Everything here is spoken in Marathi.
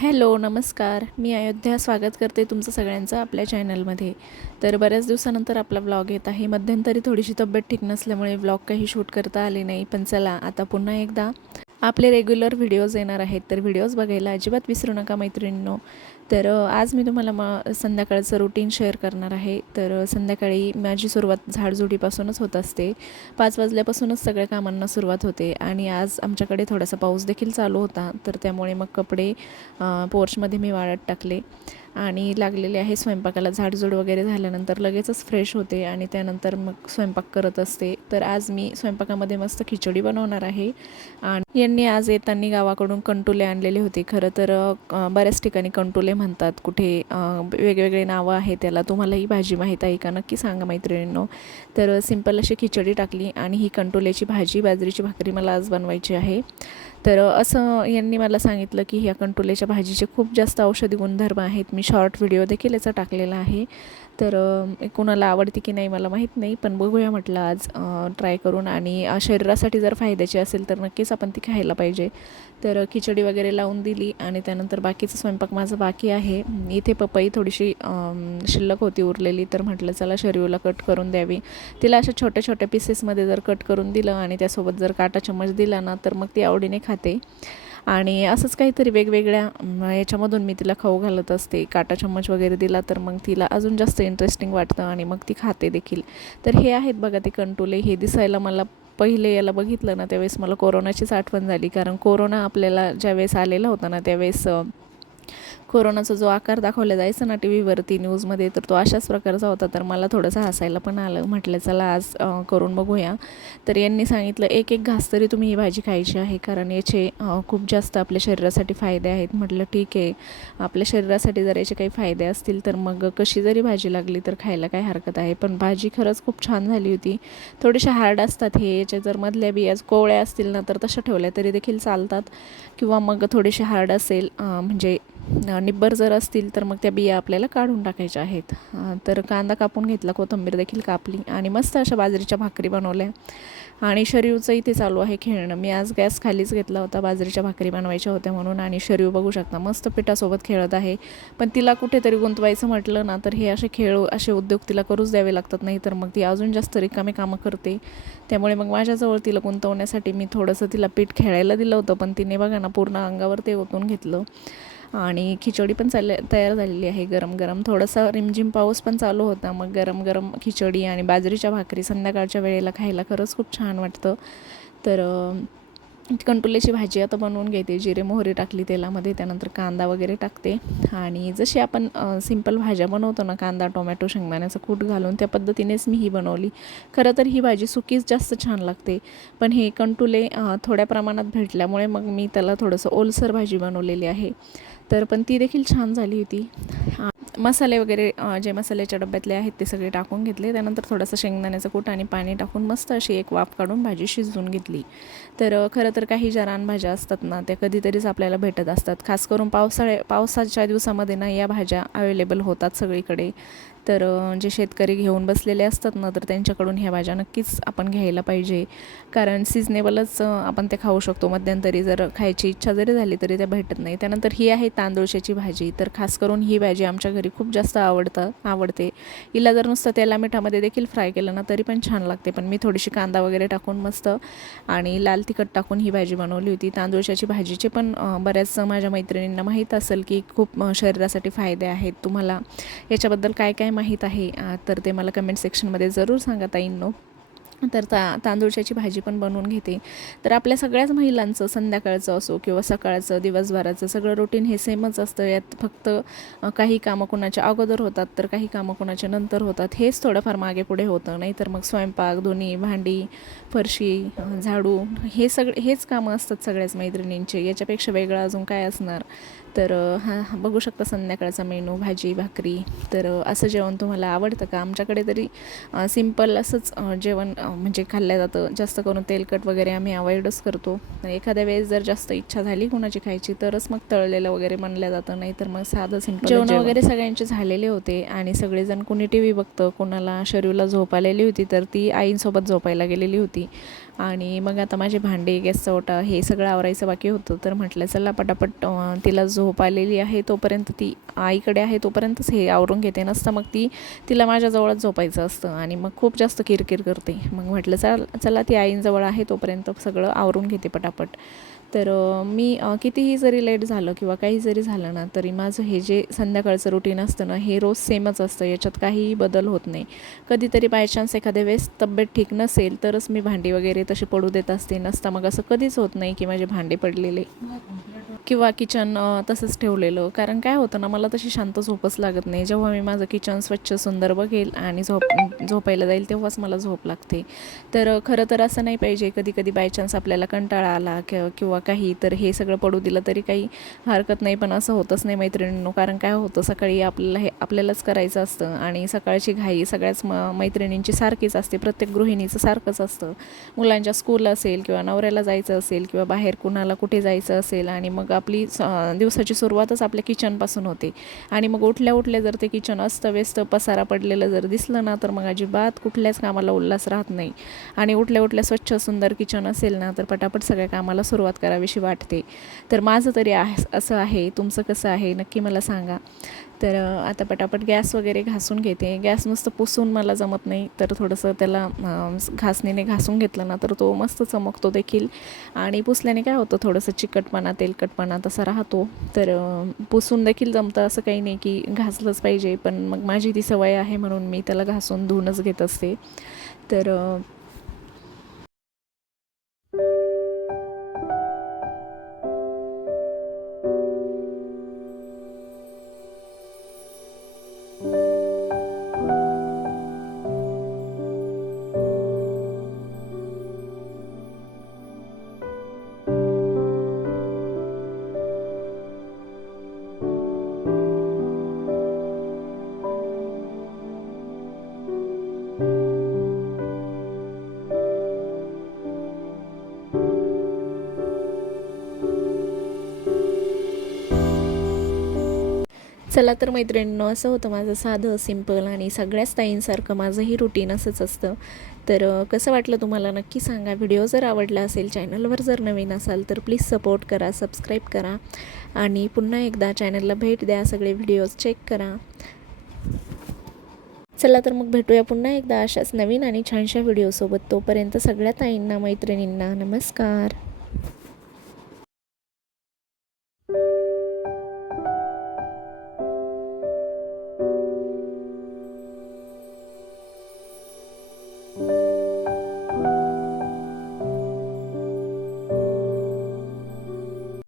हॅलो नमस्कार. मी अयोध्या स्वागत करते तुमचं सगळ्यांचं आपल्या चॅनलमध्ये. तर बऱ्याच दिवसानंतर आपला व्लॉग येत आहे. मध्यंतरी थोडीशी तब्येत ठीक नसल्यामुळे व्लॉग काही शूट करता आले नाही. पण चला आता पुन्हा एकदा. आपले रेग्युलर व्हिडिओज येणार आहेत तर व्हिडिओज बघायला अजिबात विसरू नका मैत्रिणींनो. तर आज मी तुम्हाला मा संध्याकाळचं रुटीन शेअर करणार आहे. तर संध्याकाळी माझी सुरुवात झाडझुडीपासूनच होत असते. पाच वाजल्यापासूनच सगळ्या कामांना सुरुवात होते आणि आज आमच्याकडे थोडासा पाऊस देखील चालू होता. तर त्यामुळे मग कपडे पोर्चमध्ये मी वाळत टाकले. आणि लागलेले आहे स्वयंपाकाला झाडझूड वगैरे झाल्यानंतर लगेचच फ्रेश होते आणि त्यानंतर मग स्वयंपाक करत असते. तर आज मी स्वयंपाकामध्ये मस्त खिचडी बनवणार आहे. आणि यांनी आज येताना गावाकडून कंटुले आणलेले होते. खरं तर बऱ्याच ठिकाणी कंटुले म्हणतात. कुठे वेगवेगळे नावं आहेत त्याला तुम्हाला ही भाजी माहीत आहे का? नक्की सांगा मैत्रिणींनो. तर सिंपल अशी खिचडी टाकली आणि ही कंटोल्याची भाजी बाजरीची भाकरी मला आज बनवायची आहे. तर असं यांनी मला सांगितलं की ह्या कंटुल्याच्या भाजीचे खूप जास्त औषधी गुणधर्म आहेत. मी शॉर्ट व्हिडिओ देखील याचा टाकलेला आहे. तर कोणाला कुणाला आवडते की नाही मला माहीत नाही पण बघूया म्हटलं आज ट्राय करून आणि शरीरासाठी जर फायद्याची असेल तर नक्कीच आपण ती खायला पाहिजे. तर खिचडी वगैरे लावून दिली आणि त्यानंतर बाकीचा स्वयंपाक माझा बाकी आहे. इथे पपई थोडीशी शिल्लक होती उरलेली तर म्हटलं चला शरीरला कट करून द्यावी. तिला अशा छोट्या छोट्या पीसेसमध्ये जर कट करून दिलं आणि त्यासोबत जर काटा चम्मच दिला ना तर मग ती आवडीने खाते. आणि असंच काहीतरी वेगवेगळ्या याच्यामधून मी तिला खाऊ घालत असते. काटा चम्मच वगैरे दिला तर मग तिला अजून जास्त इंटरेस्टिंग वाटतं आणि मग ती खाते देखील. तर हे आहेत बघा ते कंटोले. हे दिसायला मला पहिले याला बघितलं ना त्यावेळेस मला कोरोनाचीच आठवण झाली. कारण कोरोना आपल्याला ज्यावेळेस आलेला होता ना त्यावेळेस कोरोनाचा जो आकार दाखवला जायचा ना टी व्हीवरती न्यूजमध्ये तर तो अशाच प्रकारचा होता. तर मला थोडंसं हसायला पण आलं. म्हटलं चला आज करून बघूया. तर यांनी सांगितलं एक एक घास तरी तुम्ही ही भाजी खायची आहे कारण याचे खूप जास्त आपल्या शरीरासाठी फायदे आहेत. म्हटलं ठीक आहे. आपल्या शरीरासाठी जर याचे काही फायदे असतील तर मग कशी जरी भाजी लागली तर खायला काही हरकत आहे. पण भाजी खरंच खूप छान झाली होती. थोडेसे हार्ड असतात हे. याच्या जर मधल्या बियाज कोवळ्या असतील ना तर तशा ठेवल्या तरी देखील चालतात. किंवा मग थोडेसे हार्ड असेल म्हणजे निब्बर जर असतील तर मग त्या बिया आपल्याला काढून टाकायच्या आहेत. तर कांदा कापून घेतला कोथिंबीर देखील कापली आणि मस्त अशा बाजरीच्या भाकरी बनवल्या. आणि शरीवचं इथे चालू आहे खेळणं. मी आज गॅस खालीच घेतला होता बाजरीच्या भाकरी बनवायच्या होत्या म्हणून आणि शरीव बघू शकता मस्त पिठासोबत खेळत आहे. पण तिला कुठेतरी गुंतवायचं म्हटलं ना तर हे असे खेळ असे उद्योग तिला करूच द्यावे लागतात नाही तर मग ती अजून जास्त रिकामे कामं करते. त्यामुळे मग माझ्याजवळ तिला गुंतवण्यासाठी मी थोडंसं तिला पीठ खेळायला दिलं होतं पण तिने बघा ना पूर्ण अंगावर ते ओतून घेतलं. आणि खिचडी पण चालले तयार झालेली आहे गरम गरम. थोडासा रिमझिम पाऊस पण चालू होता मग गरम गरम खिचडी आणि बाजरीच्या भाकरी संध्याकाळच्या वेळेला खायला खरंच खूप छान वाटतं. तर कंटुल्याची भाजी आता बनवून घेते. जिरे मोहरी टाकली तेलामध्ये त्यानंतर कांदा वगैरे टाकते. आणि जशी आपण सिंपल भाज्या बनवतो ना कांदा टोमॅटो शेंगदाण्याचं कूट घालून त्या पद्धतीनेच मी ही बनवली. खरं तर ही भाजी सुकीच जास्त छान लागते. पण हे कंटुले थोड्या प्रमाणात भेटल्यामुळे मग मी त्याला थोडंसं ओलसर भाजी बनवलेली आहे. तर पण ती देखील छान झाली होती. मसाले वगैरे जे मसाल्याच्या डब्यातले आहेत ते सगळे टाकून घेतले. त्यानंतर थोडंसं शेंगदाण्याचं कूट आणि पाणी टाकून मस्त अशी एक वाफ काढून भाजी शिजवून घेतली. तर खरं तर काही ज्या रानभाज्या असतात ना त्या कधीतरीच आपल्याला भेटत असतात. खास करून पावसाळ्या पावसाच्या दिवसामध्ये ना या भाज्या अवेलेबल होतात सगळीकडे. तर जे शेतकरी घेऊन बसलेले असतात ना तर त्यांच्याकडून ह्या भाज्या नक्कीच आपण घ्यायला पाहिजे. कारण सिजनेबलच आपण ते खाऊ शकतो. मध्यंतरी जर खायची इच्छा जरी झाली तरी त्या भेटत नाही. त्यानंतर ही आहे तांदूळशाची भाजी. तर खास करून ही भाजी आमच्या घरी खूप जास्त आवडतं आवडते. हिला जर नुसतं तेला मिठामध्ये देखील फ्राय केलं ना तरी पण छान लागते. पण मी थोडीशी कांदा वगैरे टाकून मस्त आणि लाल तिखट टाकून ही भाजी बनवली होती. तांदूळशाची भाजीचे पण बऱ्याच माझ्या मैत्रिणींना माहीत असेल की खूप शरीरासाठी फायदे आहेत. तुम्हाला याच्याबद्दल काय काय माहीत आहे तर ते मला कमेंट सेक्शनमध्ये जरूर सांगा ताईंनो. तर ता तांदूळशाची भाजी पण बनवून घेते. तर आपल्या सगळ्याच महिलांचं संध्याकाळचं असो किंवा सकाळचं दिवसभराचं सगळं रुटीन हे सेमच असतं. यात फक्त काही कामं कोणाच्या अगोदर होतात तर काही कामं कोणाच्या नंतर होतात. हेच थोडंफार मागे पुढे होतं. नाहीतर मग स्वयंपाक धुणी भांडी फरशी झाडू हे सगळे हेच कामं असतात सगळ्याच मैत्रिणींचे. याच्यापेक्षा वेगळं अजून काय असणार? तर हा बघू शकता संध्याकाळचा मेनू भाजी भाकरी. तर असं जेवण तुम्हाला आवडतं का? आमच्याकडे तरी सिंपल असंच जेवण म्हणजे खाल्लं जातं. जास्त करून तेलकट वगैरे आम्ही अवॉइडच करतो. आणि एखाद्या वेळेस जर जास्त इच्छा झाली कुणाची खायची तरच मग तळलेलं वगैरे म्हणलं जातं. नाहीतर मग साधं सिंपल जेवण वगैरे सगळ्यांचे झालेले होते आणि सगळेजण कुणी टी व्ही बघतं. कोणाला शरीरला झोप आलेली होती तर ती आईंसोबत झोपायला गेलेली होती. आणि मग आता माझे भांडे गॅसचा ओटा हे सगळं आवरायचं बाकी होतं. तर म्हटलं चला पटापट तिला झोप झोप आलेली आहे तोपर्यंत ती आईकडे आहे तोपर्यंतच हे आवरून घेते. नसतं मग ती तिला माझ्याजवळच झोपायचं असतं आणि मग खूप जास्त किरकिर करते. मग म्हटलं चल चला ती आईंजवळ आहे तोपर्यंत सगळं आवरून घेते पटापट. तर मी कितीही जरी लेट झालं किंवा काही जरी झालं ना तरी माझं हे जे संध्याकाळचं रुटीन असतं ना हे रोज सेमच असतं. याच्यात काहीही बदल होत नाही. कधीतरी बाय चान्स एखाद्या वेळेस तब्येत ठीक नसेल तरच मी भांडी वगैरे तशी पडू देत असते. नसता मग असं कधीच होत नाही की माझे भांडे पडलेले. किंवा किचन तसंच ठेवलेलं. कारण काय होतं ना मला तशी शांत झोपच लागत नाही. जेव्हा मी माझं किचन स्वच्छ सुंदर बघेल आणि झोप झोपायला जाईल तेव्हाच मला झोप लागते. तर खरं तर असं नाही पाहिजे. कधी कधी बाय चान्स आपल्याला कंटाळा आला किंवा किंवा काही तर हे सगळं पडू दिलं तरी काही हरकत नाही. पण असं होतच नाही मैत्रिणींनो. कारण काय होतं सकाळी आपल्याला हे आपल्यालाच करायचं असतं आणि सकाळची घाई सगळ्याच म मैत्रिणींची सारखीच असते. प्रत्येक गृहिणीचं सारखंच असतं. मुलांच्या स्कूल असेल किंवा नवऱ्याला जायचं असेल किंवा बाहेर कुणाला कुठे जायचं असेल आणि मग आपली दिवसाची सुरुवातच आपल्या किचनपासून होते. आणि मग उठल्या उठल्या जर ते किचन अस्तव्यस्त पसारा पडलेलं जर दिसलं ना तर मग अजिबात कुठल्याच कामाला उल्हास राहत नाही. आणि उठल्या उठल्या स्वच्छ सुंदर किचन असेल ना तर पटापट सगळ्या कामाला सुरुवात करावीशी वाटते. तर माझं तरी आहे असं आहे. तुमचं कसं आहे? नक्की मला सांगा. तर आता पटापट गॅस वगैरे घासून घेते. गॅस नुसतं पुसून मला जमत नाही. तर थोडंसं त्याला घासणीने घासून घेतलं ना तर तो मस्त चमकतो देखील. आणि पुसल्याने काय होतं? थोडंसं चिकटपणा तेलकटपणा तसा राहतो. तर पुसून देखील जमतं असं काही नाही की घासलंच पाहिजे. पण मग माझी ती सवय आहे म्हणून मी त्याला घासून धुवूनच घेत असते. तर चला तर मैत्रिणींनो असं होतं माझं साधं सिंपल आणि सगळ्याच ताईंसारखं माझंही रुटीन असंच असतं. तर कसं वाटलं तुम्हाला नक्की सांगा. व्हिडिओ जर आवडला असेल चॅनलवर जर नवीन असाल तर प्लीज सपोर्ट करा सबस्क्राईब करा. आणि पुन्हा एकदा चॅनलला भेट द्या सगळे व्हिडिओज चेक करा. चला तर मग भेटूया पुन्हा एकदा अशाच नवीन आणि छानशा व्हिडिओसोबत तोपर्यंत सगळ्या ताईंना मैत्रिणींना नमस्कार.